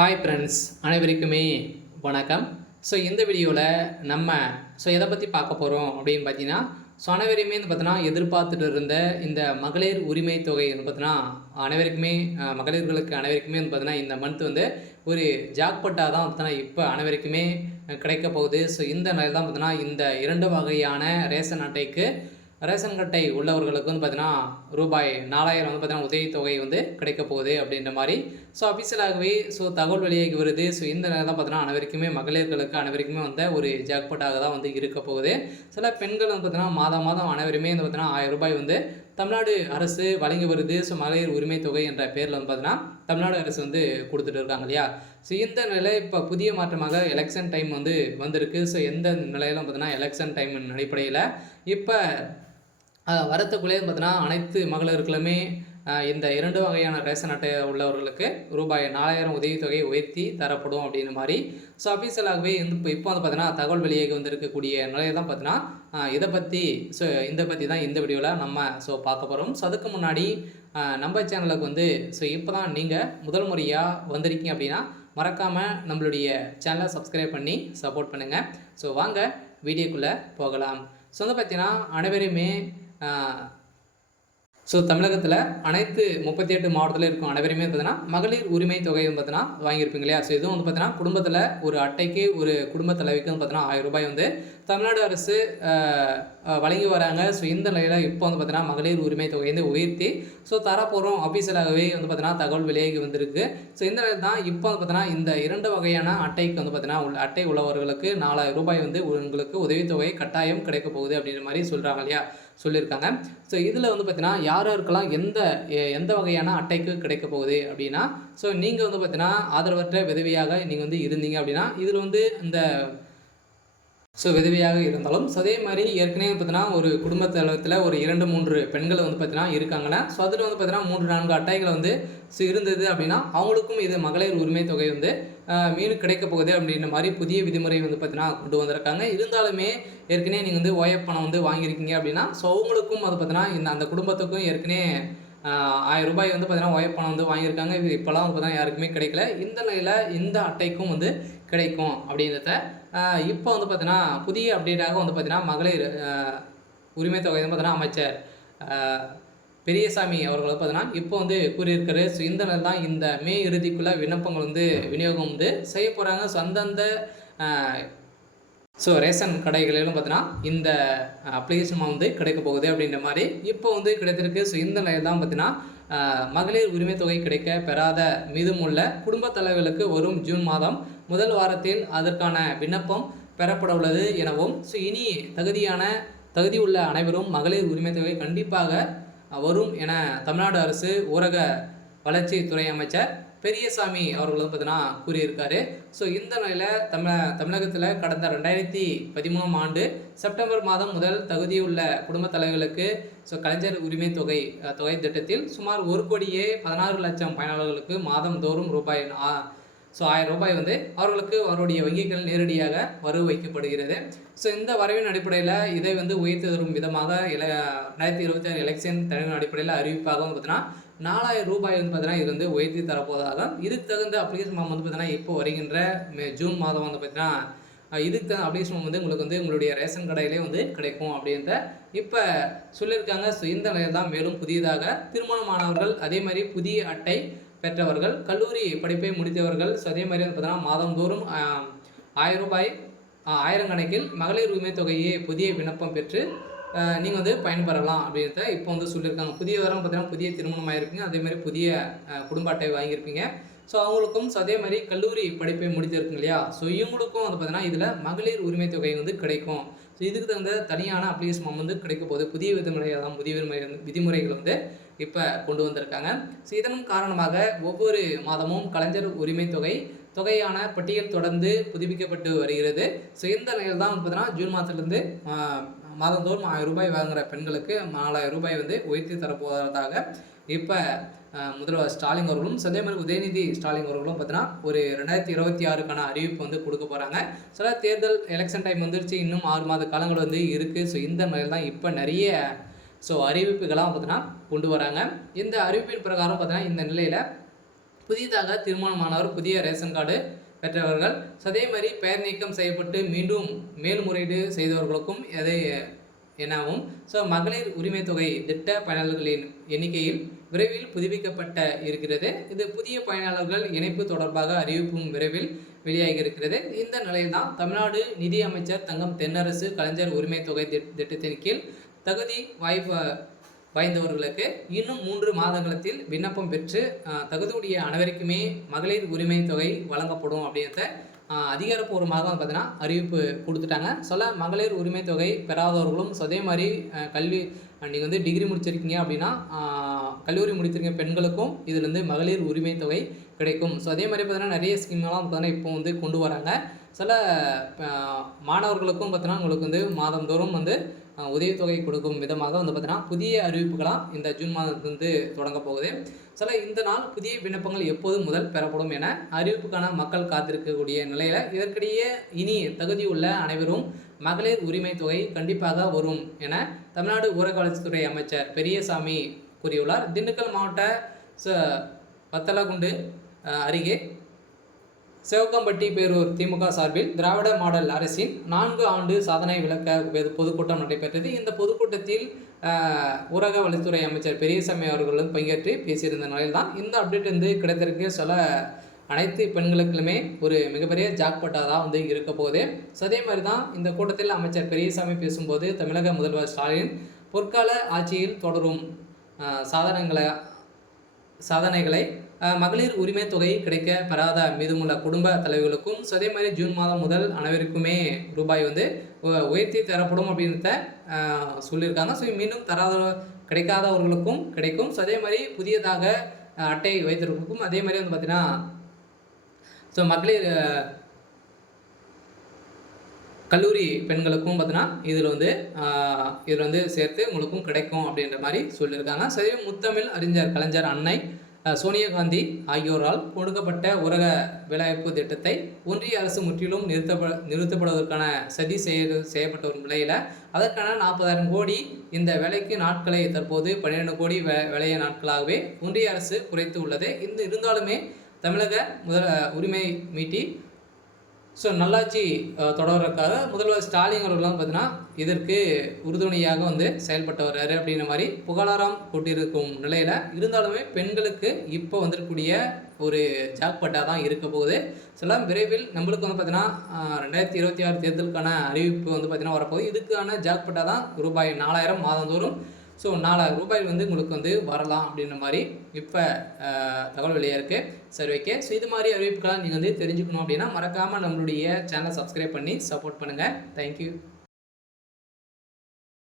Hi friends, அனைவருக்குமே வணக்கம். இந்த வீடியோவில் நம்ம எதை பற்றி பார்க்க போகிறோம் அப்படின்னு பார்த்தீங்கன்னா, அனைவருமே பார்த்தீங்கன்னா எதிர்பார்த்துட்டு இருந்த இந்த மகளிர் உரிமை தொகை பார்த்தீங்கன்னா அனைவருக்குமே மகளிர்களுக்கு அனைவருக்குமே பார்த்தீங்கன்னா இந்த மந்த் ஒரு ஜாக்பட்டாக தான் பார்த்தீங்கன்னா இப்போ அனைவருக்குமே கிடைக்க போகுது. இந்த நிலை தான் பார்த்தீங்கன்னா இந்த 2 வகையான ரேஷன் அட்டைக்கு ரேஷன் அட்டை உள்ளவர்களுக்கு பார்த்தீங்கன்னா ரூபாய் 4000 பார்த்தீங்கன்னா உதவித்தொகை கிடைக்க போகுது அப்படின்ற மாதிரி அஃபிஷியலாகவே தகவல் வெளியாகி வருது. இந்த நேரம் தான் பார்த்தீங்கன்னா அனைவருக்குமே மகளிர்களுக்கு அனைவருக்குமே ஒரு ஜாக்பாட்டாக தான் இருக்க போகுது. சில பெண்கள் பார்த்தீங்கன்னா மாதம் அனைவருமே பார்த்தீங்கன்னா 1000 ரூபாய் தமிழ்நாடு அரசு வழங்கி வருது. மகளிர் உரிமை தொகை என்ற பேரில் பார்த்தீங்கன்னா தமிழ்நாடு அரசு கொடுத்துட்டு இருக்காங்க இல்லையா. இந்த நிலை இப்போ புதிய மாற்றமாக எலெக்ஷன் டைம் வந்திருக்கு. எந்த நிலையிலும் பார்த்தீங்கன்னா எலெக்ஷன் டைமின் அடிப்படையில் இப்போ வரத்துக்குள்ளே பார்த்தீங்கன்னா அனைத்து மகளிர்களுமே இந்த 2 வகையான ரேஷன் அட்டை உள்ளவர்களுக்கு ரூபாய் 4000 உதவித்தொகை உயர்த்தி தரப்படும் அப்படின்னு மாதிரி அஃபீஷியலாகவே இப்போ பார்த்தீங்கன்னா தகவல் வெளியாகி வந்திருக்கக்கூடிய நிலையை தான் பார்த்தீங்கன்னா இதை பற்றி இதை பற்றி தான் இந்த வீடியோவில் நம்ம பார்க்க போகிறோம். அதுக்கு முன்னாடி நம்ம சேனலுக்கு இப்போ தான் நீங்கள் முதல் முறையாக வந்திருக்கீங்க அப்படின்னா மறக்காமல் நம்மளுடைய சேனலை சப்ஸ்கிரைப் பண்ணி சப்போர்ட் பண்ணுங்கள். வாங்க வீடியோக்குள்ளே போகலாம். பார்த்தீங்கன்னா அனைவருமே தமிழகத்தில் அனைத்து 38 மாவட்டத்தில் இருக்கும் அனைவருமே பார்த்தீங்கன்னா மகளிர் உரிமை தொகை பார்த்தீங்கன்னா வாங்கியிருப்பீங்க இல்லையா. இதுவும் பார்த்தீங்கன்னா குடும்பத்தில் ஒரு அட்டைக்கு ஒரு குடும்ப தலைவிக்கு பார்த்தீங்கன்னா 1000 ரூபாய் தமிழ்நாடு அரசு வழங்கி வராங்க. இந்த நிலையில் இப்போ பார்த்தீங்கன்னா மகளிர் உரிமை தொகை உயர்த்தி தரப்போகிறோம் அஃபீஷியலாகவே பார்த்தீங்கன்னா தகவல் வெளியாகி வந்திருக்கு. இந்த நிலையில் தான் இப்போ பார்த்தீங்கன்னா இந்த 2 வகையான அட்டைக்கு பார்த்தீங்கன்னா அட்டை உள்ளவர்களுக்கு 4000 ரூபாய் உங்களுக்கு உதவித்தொகை கட்டாயம் கிடைக்க போகுது அப்படின்ற மாதிரி சொல்கிறாங்க இல்லையா, சொல்லியிருக்காங்க. இதில் பார்த்தீங்கன்னா யாருக்கெல்லாம் எந்த வகையான அட்டைக்கு கிடைக்க போகுது அப்படின்னா நீங்கள் பார்த்தீங்கன்னா ஆதரவற்ற விதவையாக நீங்கள் இருந்தீங்க அப்படின்னா இதில் இந்த விதவையாக இருந்தாலும் அதே மாதிரி ஏற்கனவே பார்த்தீங்கன்னா ஒரு குடும்ப தளத்தில் ஒரு 2-3 பெண்கள் பார்த்தீங்கன்னா இருக்காங்கன்னா அதில் பார்த்தீங்கன்னா 3-4 அட்டைகள் இருந்தது அப்படின்னா அவங்களுக்கும் இது மகளிர் உரிமை தொகை மீண்டும் கிடைக்க போகுது அப்படின்ற மாதிரி புதிய விதிமுறை பார்த்தீங்கன்னா கொண்டு வந்திருக்காங்க. இருந்தாலுமே ஏற்கனவே நீங்கள் ஓஎஃப் பணம் வாங்கியிருக்கீங்க அப்படின்னா அவங்களுக்கும் அது பார்த்தீங்கன்னா அந்த குடும்பத்துக்கும் ஏற்கனவே 1000 ரூபாய் பார்த்தீங்கன்னா ஓஎஃப் பணம் வாங்கியிருக்காங்க. இது இப்போலாம் பார்த்தீங்கன்னா யாருக்குமே கிடைக்கல. இந்த நிலையில் இந்த அட்டைக்கும் கிடைக்கும் அப்படின்றத இப்போ பார்த்தீங்கன்னா புதிய அப்டேட்டாக பார்த்தீங்கன்னா மகளிர் உரிமை தொகை பார்த்தீங்கன்னா அமைச்சர் பெரியசாமி அவர்கள் பார்த்தீங்கன்னா இப்போ கூறியிருக்காரு. இந்த நிலை தான் இந்த மே இறுதிக்குள்ளே விண்ணப்பங்கள் விநியோகம் செய்ய போகிறாங்க. அந்தந்த ரேஷன் கடைகளிலும் பார்த்தீங்கன்னா இந்த அப்ளிகேஷன் கிடைக்க போகுது அப்படின்ற மாதிரி இப்போ கிடைத்திருக்கு. இந்த நிலையில் தான் பார்த்தீங்கன்னா மகளிர் உரிமை தொகை கிடைக்க பெறாத மீதமுள்ள குடும்ப தலைவர்களுக்கு வரும் ஜூன் மாதம் முதல் வாரத்தில் அதற்கான விண்ணப்பம் பெறப்பட உள்ளது எனவும் இனி தகுதியுள்ள அனைவரும் மகளிர் உரிமை தொகை கண்டிப்பாக வரும் என தமிழ்நாடு அரசு ஊரக வளர்ச்சித்துறை அமைச்சர் பெரியசாமி அவர்கள் பார்த்தீங்கன்னா கூறியிருக்காரு. இந்த நிலையில் தமிழகத்தில் கடந்த 2013 ஆண்டு செப்டம்பர் மாதம் முதல் தகுதியுள்ள குடும்ப தலைவர்களுக்கு கலைஞர் உரிமை தொகை திட்டத்தில் சுமார் 1,16,00,000 பயனாளர்களுக்கு மாதந்தோறும் ரூபாய் 1000 ரூபாய் அவர்களுக்கு அவருடைய வங்கிகள் நேரடியாக வரவு வைக்கப்படுகிறது. இந்த வரவின் அடிப்படையில் இதை உயர்த்தி தரும் விதமாக 2026 எலெக்ஷன் தலைவரின் அடிப்படையில் அறிவிப்பாக பார்த்தீங்கன்னா 4000 ரூபாய் பார்த்தீங்கன்னா இது உயர்த்தி தரப்போவதாக இதுக்கு தகுந்த அப்ளிகேஷன் ஃபார்ம் பார்த்தீங்கன்னா இப்போ வருகின்ற ஜூன் மாதம் பார்த்தீங்கன்னா இதுக்கு தகுந்த அப்ளிகேஷன் ஃபார்ம் உங்களுக்கு உங்களுடைய ரேஷன் கடையிலே கிடைக்கும் அப்படின்ற இப்போ சொல்லியிருக்காங்க. இந்த நிலையில் தான் மேலும் புதியதாக திருமணமானவர்கள் அதே மாதிரி புதிய அட்டை பெற்றவர்கள் கல்லூரி படிப்பை முடித்தவர்கள் அதே மாதிரி பார்த்தீங்கன்னா மாதந்தோறும் 1000 ரூபாய் 1000 கணக்கில் மகளிர் உரிமை தொகையை புதிய விண்ணப்பம் பெற்று நீங்கள் பயன்பெறலாம் அப்படின்றத இப்போ சொல்லியிருக்காங்க. புதிய வாரம் பார்த்தீங்கன்னா புதிய திருமணம் ஆகிருப்பீங்க, அதேமாதிரி புதிய குடும்ப அட்டை வாங்கியிருப்பீங்க. அவங்களுக்கும் அதே மாதிரி கல்லூரி படிப்பை முடித்திருக்குங்க இல்லையா. இவங்களுக்கும் பார்த்தீங்கன்னா இதில் மகளிர் உரிமை தொகை கிடைக்கும். இதுக்கு தகுந்த தனியான அப்ளிகேஷன் ஃபார்ம் கிடைக்க போகுது. புதிய விதிமுறைகள் இப்போ கொண்டு வந்திருக்காங்க. இதன் காரணமாக ஒவ்வொரு மாதமும் கலைஞர் உரிமை தொகையான பட்டியல் தொடர்ந்து புதுப்பிக்கப்பட்டு வருகிறது. இந்த நிலையில் தான் பார்த்தீங்கன்னா ஜூன் மாதத்துலேருந்து மாதந்தோறும் 1000 ரூபாய் வாங்குகிற பெண்களுக்கு 4000 ரூபாய் உயர்த்தி தரப்போவதாக இப்போ முதல்வர் ஸ்டாலின் அவர்களும் அதே மாதிரி உதயநிதி ஸ்டாலின் அவர்களும் பார்த்தீங்கன்னா ஒரு 2026க்கான அறிவிப்பு கொடுக்க போகிறாங்க. தேர்தல் எலெக்ஷன் டைம் வந்துருச்சு, இன்னும் 6 மாத காலங்கள் இருக்குது. இந்த நிலையில் தான் இப்போ நிறைய அறிவிப்புகளாக பார்த்தீங்கன்னா கொண்டு வராங்க. இந்த அறிவிப்பின் பிரகாரம் பார்த்தீங்கன்னா இந்த நிலையில் புதிதாக திருமணமானவர், புதிய ரேஷன் கார்டு பெற்றவர்கள், அதே மாதிரி பெயர் நீக்கம் செய்யப்பட்டு மீண்டும் மேல்முறையீடு செய்தவர்களுக்கும் எதை எனவும் மகளிர் உரிமை தொகை திட்ட பயனாளர்களின் எண்ணிக்கையில் விரைவில் புதுப்பிக்கப்பட்ட இருக்கிறது. இது புதிய பயனாளர்கள் இணைப்பு தொடர்பாக அறிவிப்பும் விரைவில் வெளியாகி இருக்கிறது. இந்த நிலையில் தான் தமிழ்நாடு நிதி அமைச்சர் தங்கம் தென்னரசு கலைஞர் உரிமை தொகை திட்டத்தின் கீழ் தகுதி வாய்ந்தவர்களுக்கு இன்னும் 3 மாதங்களத்தில் விண்ணப்பம் பெற்று தகுதியுடைய அனைவருக்குமே மகளிர் உரிமை தொகை வழங்கப்படும் அப்படின்றத அதிகாரப்பூர்வமாக பார்த்தீங்கன்னா அறிவிப்பு கொடுத்துட்டாங்க. மகளிர் உரிமை தொகை பெறாதவர்களும் அதே மாதிரி கல்வி நீங்கள் டிகிரி முடிச்சிருக்கீங்க அப்படின்னா கல்லூரி முடித்திருக்க பெண்களுக்கும் இதுலேருந்து மகளிர் உரிமை தொகை கிடைக்கும். அதே மாதிரி பார்த்தீங்கன்னா நிறைய ஸ்கீம்லாம் பார்த்தீங்கன்னா இப்போ கொண்டு வராங்க. மாணவர்களுக்கும் பார்த்தீங்கன்னா உங்களுக்கு மாதந்தோறும் உதவித்தொகை கொடுக்கும் விதமாக பார்த்தீங்கன்னா புதிய அறிவிப்புகளாக இந்த ஜூன் மாதத்திலிருந்து தொடங்க போகுது. இந்த நாள் புதிய விண்ணப்பங்கள் எப்போது முதல் பெறப்படும் என அறிவிப்புக்கான மக்கள் காத்திருக்கக்கூடிய நிலையில் இதற்கிடையே இனி தகுதியுள்ள அனைவரும் மகளிர் உரிமை தொகை கண்டிப்பாக வரும் என தமிழ்நாடு ஊரக வளர்ச்சித்துறை அமைச்சர் பெரியசாமி கூறியுள்ளார். திண்டுக்கல் மாவட்ட வத்தலகுண்டு அருகே சிவக்கம்பட்டி பேரூர் திமுக சார்பில் திராவிட மாடல் அரசின் 4 ஆண்டு சாதனை விளக்க பொதுக்கூட்டம் நடைபெற்றது. இந்த பொதுக்கூட்டத்தில் ஊரக வளர்ச்சித்துறை அமைச்சர் பெரியசாமி அவர்களும் பங்கேற்று பேசியிருந்த நிலையில் தான் இந்த அப்டேட் கிடைத்திருக்கு. அனைத்து பெண்களுக்குமே ஒரு மிகப்பெரிய ஜாக்பாட்டாக தான் இருக்க போகுது. அதே மாதிரி தான் இந்த கூட்டத்தில் அமைச்சர் பெரியசாமி பேசும்போது தமிழக முதல்வர் ஸ்டாலின் பொற்கால ஆட்சியில் தொடரும் சாதனைகளை மகளிர் உரிமை தொகை கிடைக்க பெறாத மீதமுள்ள குடும்ப தலைவர்களுக்கும் அதே மாதிரி ஜூன் மாதம் முதல் அனைவருக்குமே ரூபாய் உயர்த்தி தரப்படும் அப்படின்றத சொல்லியிருக்காங்க. மீண்டும் கிடைக்காதவர்களுக்கும் கிடைக்கும். அதே மாதிரி புதியதாக அட்டை வைத்திருக்கும் அதே மாதிரி பார்த்தீங்கன்னா மகளிர் கல்லூரி பெண்களுக்கும் பார்த்தீங்கன்னா இதில் சேர்த்து உங்களுக்கும் கிடைக்கும் அப்படின்ற மாதிரி சொல்லியிருக்காங்க. சரி, முத்தமிழ் அறிஞர் கலைஞர் அன்னை சோனியா காந்தி ஆகியோரால் கொடுக்கப்பட்ட ஊரக வேலைவாய்ப்பு திட்டத்தை ஒன்றிய அரசு முற்றிலும் நிறுத்தப்படுவதற்கான சதி செய்யப்பட்ட ஒரு நிலையில் அதற்கான 40,000 கோடி இந்த வேலைக்கு நாட்களை தற்போது 12 கோடி வேலைய நாட்களாகவே ஒன்றிய அரசு குறைத்து உள்ளது. இருந்தாலுமே தமிழக உரிமை மீட்டி நல்லாட்சி தொடர்றதுக்காக முதல்வர் ஸ்டாலின் அவர்கள்லாம் பார்த்தீங்கன்னா இதற்கு உறுதுணையாக செயல்பட்டு வர்றாரு அப்படின்ற மாதிரி புகழாரம் கொண்டிருக்கும் நிலையில் இருந்தாலுமே பெண்களுக்கு இப்போ வந்திருக்கக்கூடிய ஒரு ஜாக்பாட்டாக தான் இருக்க போகுது. விரைவில் நம்மளுக்கு பார்த்தீங்கன்னா 2026 தேர்தலுக்கான அறிவிப்பு பார்த்தீங்கன்னா வரப்போகுது. இதுக்கான ஜாக்பாட்டாக தான் ரூபாய் 4,000 மாதந்தோறும் 4,000 ரூபாய் உங்களுக்கு வரலாம் அப்படின்ற மாதிரி இப்போ தகவல் வெளியாக இருக்குது. சரி, ஓகே. இது மாதிரி அறிவிப்புகளாக நீங்கள் தெரிஞ்சுக்கணும் அப்படின்னா மறக்காமல் நம்மளுடைய சேனலை சப்ஸ்கிரைப் பண்ணி சப்போர்ட் பண்ணுங்கள். தேங்க்யூ.